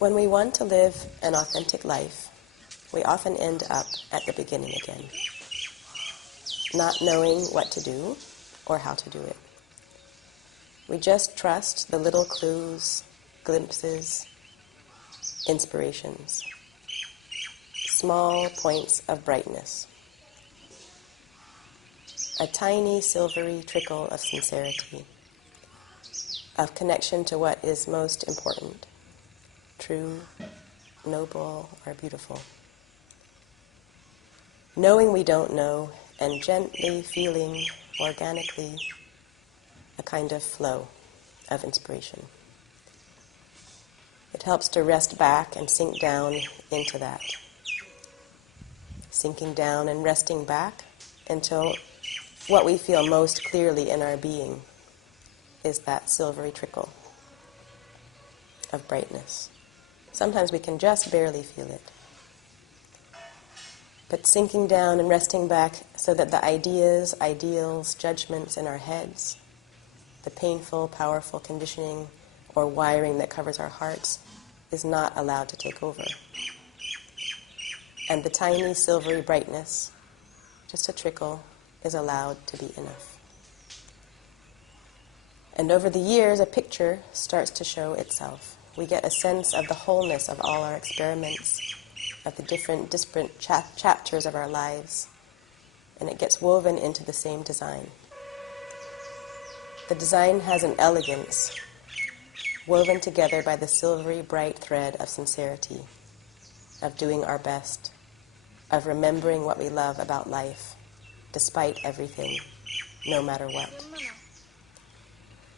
When we want to live an authentic life, we often end up at the beginning again, not knowing what to do or how to do it. We just trust the little clues, glimpses, inspirations, small points of brightness, a tiny silvery trickle of sincerity, of connection to what is most important, true, noble, or beautiful. Knowing we don't know, and gently feeling organically a kind of flow of inspiration. It helps to rest back and sink down into that. Sinking down and resting back until what we feel most clearly in our being is that silvery trickle of brightness. Sometimes we can just barely feel it. But sinking down and resting back so that the ideas, ideals, judgments in our heads, the painful, powerful conditioning or wiring that covers our hearts is not allowed to take over. And the tiny silvery brightness, just a trickle, is allowed to be enough. And over the years, a picture starts to show itself. We get a sense of the wholeness of all our experiments, of the different disparate chapters of our lives, and it gets woven into the same design. The design has an elegance, woven together by the silvery, bright thread of sincerity, of doing our best, of remembering what we love about life, despite everything, no matter what.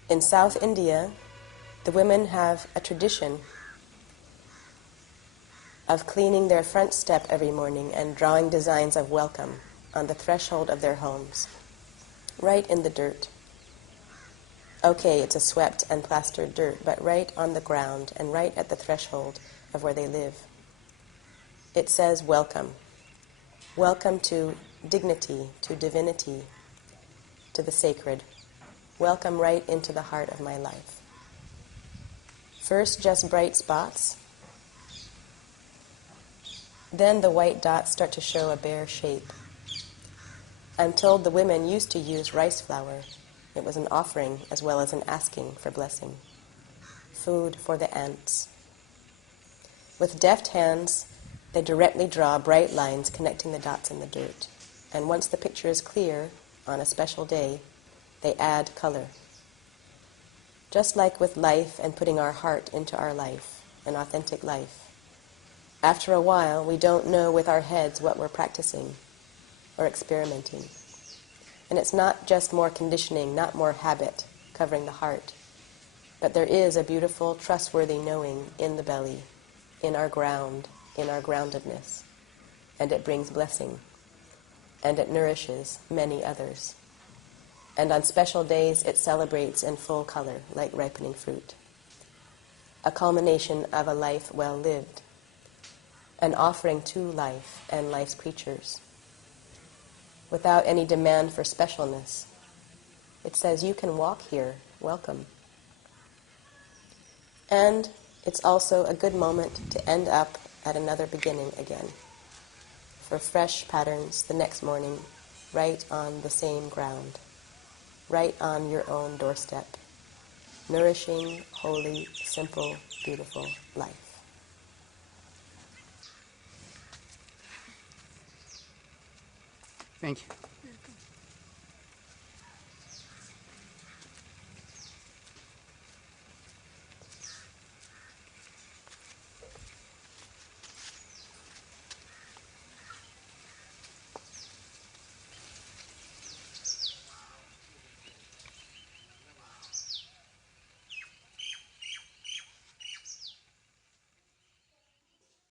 In South India, the women have a tradition of cleaning their front step every morning and drawing designs of welcome on the threshold of their homes, right in the dirt. Okay, it's a swept and plastered dirt, but right on the ground and right at the threshold of where they live. It says welcome. Welcome to dignity, to divinity, to the sacred. Welcome right into the heart of my life. First, just bright spots. Then the white dots start to show a bare shape. I'm told the women used to use rice flour. It was an offering as well as an asking for blessing. Food for the ants. With deft hands, they directly draw bright lines connecting the dots in the dirt. And once the picture is clear, on a special day, they add color. Just like with life and putting our heart into our life, an authentic life. After a while, we don't know with our heads what we're practicing or experimenting. And it's not just more conditioning, not more habit covering the heart, but there is a beautiful, trustworthy knowing in the belly, in our ground, in our groundedness. And it brings blessing. And it nourishes many others. And on special days, it celebrates in full color, like ripening fruit. A culmination of a life well lived. An offering to life and life's creatures, without any demand for specialness. It says, you can walk here, welcome. And it's also a good moment to end up at another beginning again, for fresh patterns the next morning, right on the same ground, right on your own doorstep, nourishing, holy, simple, beautiful life. Thank you.